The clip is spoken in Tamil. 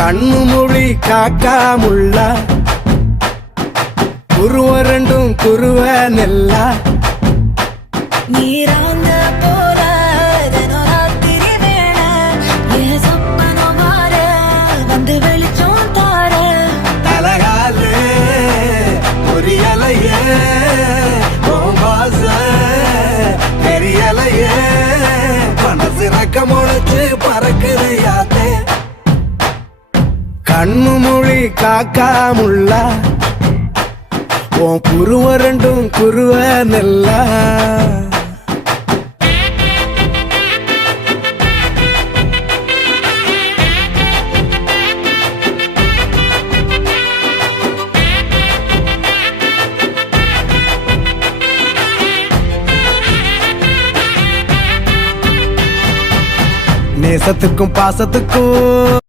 கண்ணு மொழி காக்காமுள்ள குருவ ரெண்டும் குருவ நெல்லா நீராங்க போல தினராத்திரி வேண என் சொப்பனம் மாற வந்து வெளிச்சம் தார தலகாலே பொரியலையே ஓம்பாச பெரியலையே மனசு ரக்க முளைச்சு பறக்குது யாத்தே கண்ணு மொழி காக்காமுள்ள உன் குருவ ரெண்டும் குருவ நெல்லா நேசத்துக்கும் பாசத்துக்கும்